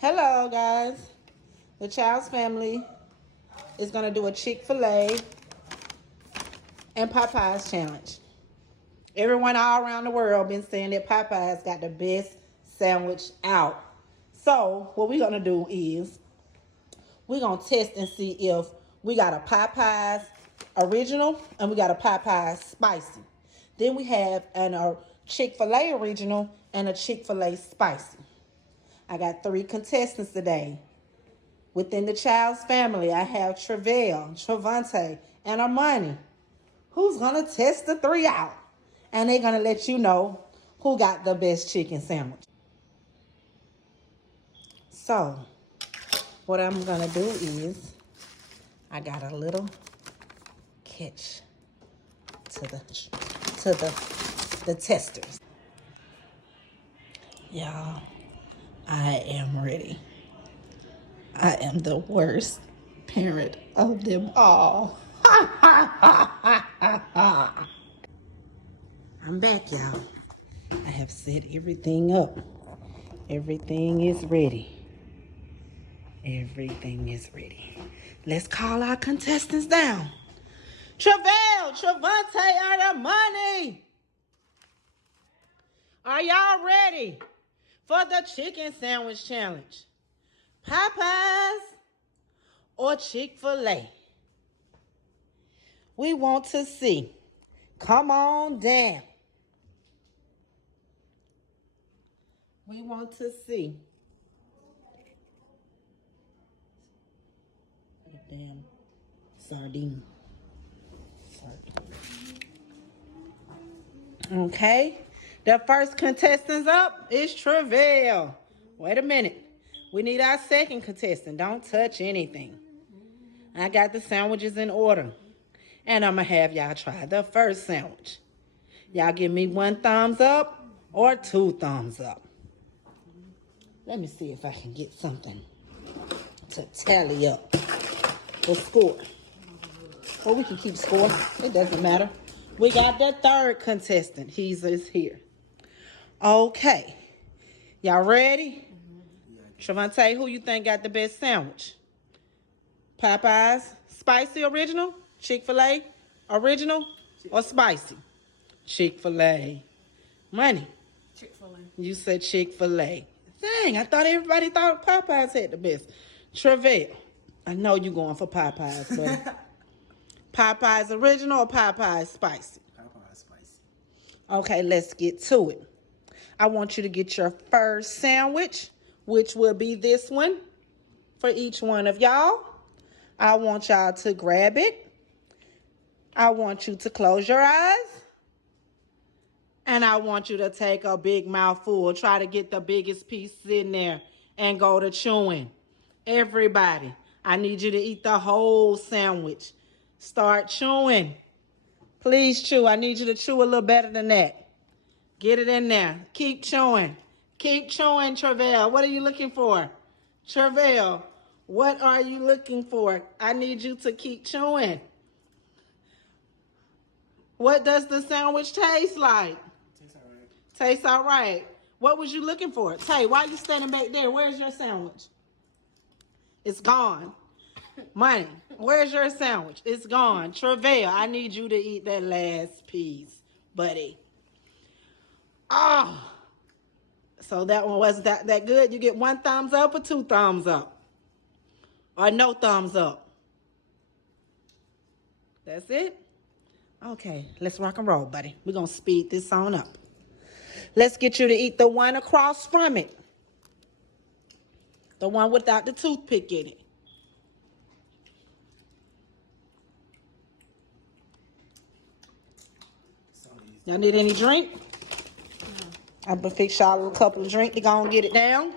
Hello, guys. The Child's family is going to do a Chick-fil-A and Popeyes challenge. Everyone all around the world been saying that Popeyes got the best sandwich out. So what we're going to do is we're going to test and see if we got a Popeyes original and we got a Popeyes spicy. Then we have a Chick-fil-A original and a Chick-fil-A spicy. I got 3 contestants today. Within the Child's family, I have Travell, Travante, and Armani. Who's going to test the 3 out? And they're going to let you know who got the best chicken sandwich. So, what I'm going to do is, I got a little catch to the testers. Y'all, I am ready. I am the worst parent of them all. I'm back, y'all. I have set everything up. Everything is ready. Everything is ready. Let's call our contestants down. Travell, Travante, and Armani. Are y'all ready for the chicken sandwich challenge? Popeyes or Chick-fil-A? We want to see. Come on down. We want to see. A damn sardine. Okay. The first contestant's up is Travell. Wait a minute. We need our second contestant. Don't touch anything. I got the sandwiches in order. And I'm going to have y'all try the first sandwich. Y'all give me 1 thumbs up or 2 thumbs up. Let me see if I can get something to tally up the score. Or we can keep score. It doesn't matter. We got the third contestant. He's here. Okay. Y'all ready? Travante, who you think got the best sandwich? Popeyes, spicy original? Chick-fil-A, original or spicy? Chick-fil-A. Money? Chick-fil-A. You said Chick-fil-A. Dang, I thought everybody thought Popeyes had the best. Travell, I know you going for Popeyes, buddy. Popeyes original or Popeyes spicy? Popeyes spicy. Okay, let's get to it. I want you to get your first sandwich, which will be this one for each one of y'all. I want y'all to grab it. I want you to close your eyes. And I want you to take a big mouthful. Try to get the biggest piece in there and go to chewing. Everybody, I need you to eat the whole sandwich. Start chewing. Please chew. I need you to chew a little better than that. Get it in there. Keep chewing. Keep chewing, Travell. What are you looking for? Travell, what are you looking for? I need you to keep chewing. What does the sandwich taste like? Tastes all right. Tastes all right. What was you looking for? Tay, why are you standing back there? Where's your sandwich? It's gone. Money, where's your sandwich? It's gone. Travell, I need you to eat that last piece, buddy. Oh, so that one wasn't that good? You get 1 thumbs up or 2 thumbs up? Or no thumbs up? That's it? Okay, let's rock and roll, buddy. We're going to speed this on up. Let's get you to eat the one across from it. The one without the toothpick in it. Y'all need any drink? No. I'm going to fix y'all a couple of drinks to go and get it down.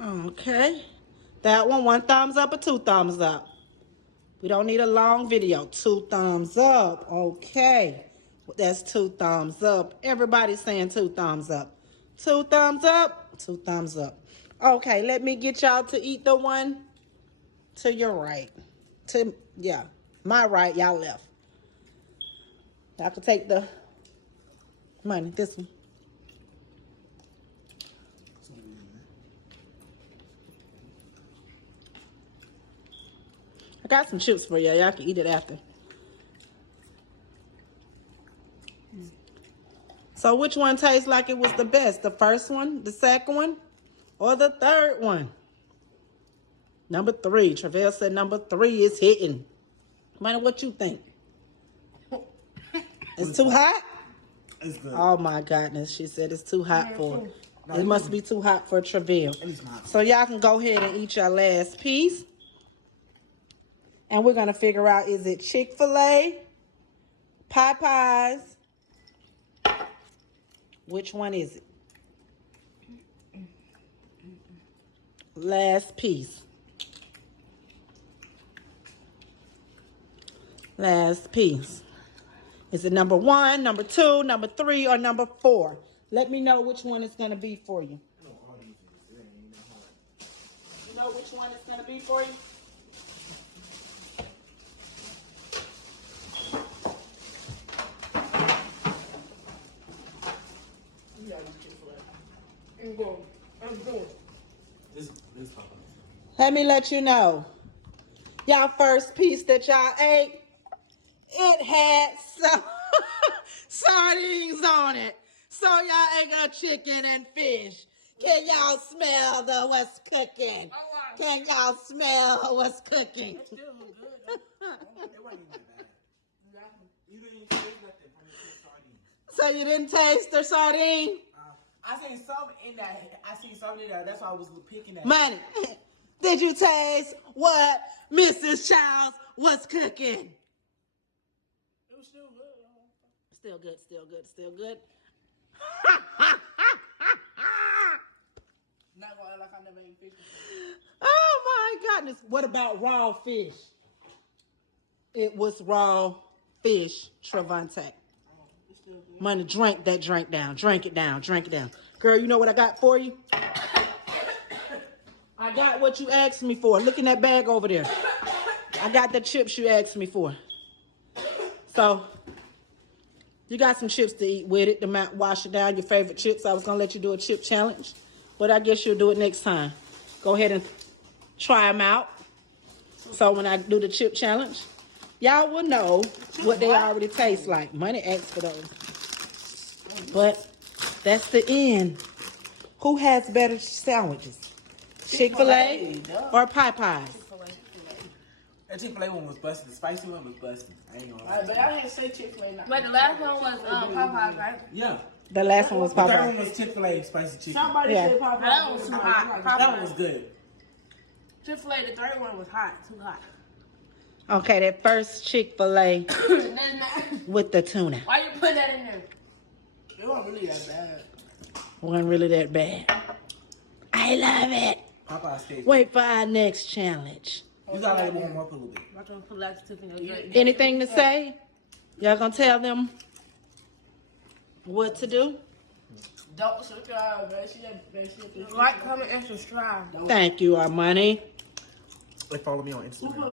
Okay. That one, 1 thumbs up or 2 thumbs up? We don't need a long video. 2 thumbs up. Okay. That's 2 thumbs up. Everybody's saying 2 thumbs up. 2 thumbs up. 2 thumbs up. Okay, let me get y'all to eat the one to your right. Yeah, my right, y'all left. Y'all can take the money, this one. I got some chips for y'all. Y'all can eat it after. So which one tastes like it was the best? The first one, the second one, or the third one? Number 3. Travell said number 3 is hitting. Man, what you think? It's too hot? It's good. Oh my goodness. She said it's too hot for her. It must be too hot for Travell. It's not. So y'all can go ahead and eat your last piece. And we're going to figure out, is it Chick-fil-A, Popeyes? Which one is it? Last piece. Last piece. Is it number 1, number 2, number 3, or number 4? Let me know which one it's going to be for you. You know which one it's going to be for you? This Let me let you know. Y'all first piece that y'all ate, it had some sardines on it. So y'all ain't got chicken and fish. Can y'all smell the what's cooking? Can y'all smell what's cooking? It wasn't even that bad. You didn't even taste nothing from the sardines. So you didn't taste the sardine? I seen some in that. I seen something in there. That's why I was picking at. Money. Did you taste what Mrs. Childs was cooking? It was still good. Still good, still good, still good. Not gonna act like I never ate fish before. Oh my goodness. What about raw fish? It was raw fish, Travante. It's still good. Money, drink that drink down. Drink it down, drink it down. Girl, you know what I got for you? I got what you asked me for. Look in that bag over there. I got the chips you asked me for. So, you got some chips to eat with it to wash it down, your favorite chips. I was going to let you do a chip challenge, but I guess you'll do it next time. Go ahead and try them out. So, when I do the chip challenge, y'all will know what they already taste like. Money asked for those. But that's the end. Who has better sandwiches? Chick-fil-A or Popeyes? That Chick-fil-A one was busted. The spicy one was busted. I ain't gonna lie. Alright, but I didn't say Chick-fil-A. But the last one was Popeyes, right? Yeah. The last one was The third Popeyes. one was Chick-fil-A spicy chicken. Somebody Yeah. said Popeye. That one was too hot. That one was good. Chick-fil-A, the third one was hot. Too hot. Okay, that first Chick-fil-A with the tuna. Why you put that in there? It wasn't really that bad. Wasn't really that bad. I love it. Popeye steak. Wait for our next challenge. You gotta let it warm up a little bit. I'm gonna put like chicken in there. Anything to say? Y'all gonna tell them what to do? Don't subscribe, man. She Like, comment, and subscribe. Thank you, Armani. Like, follow me on Instagram.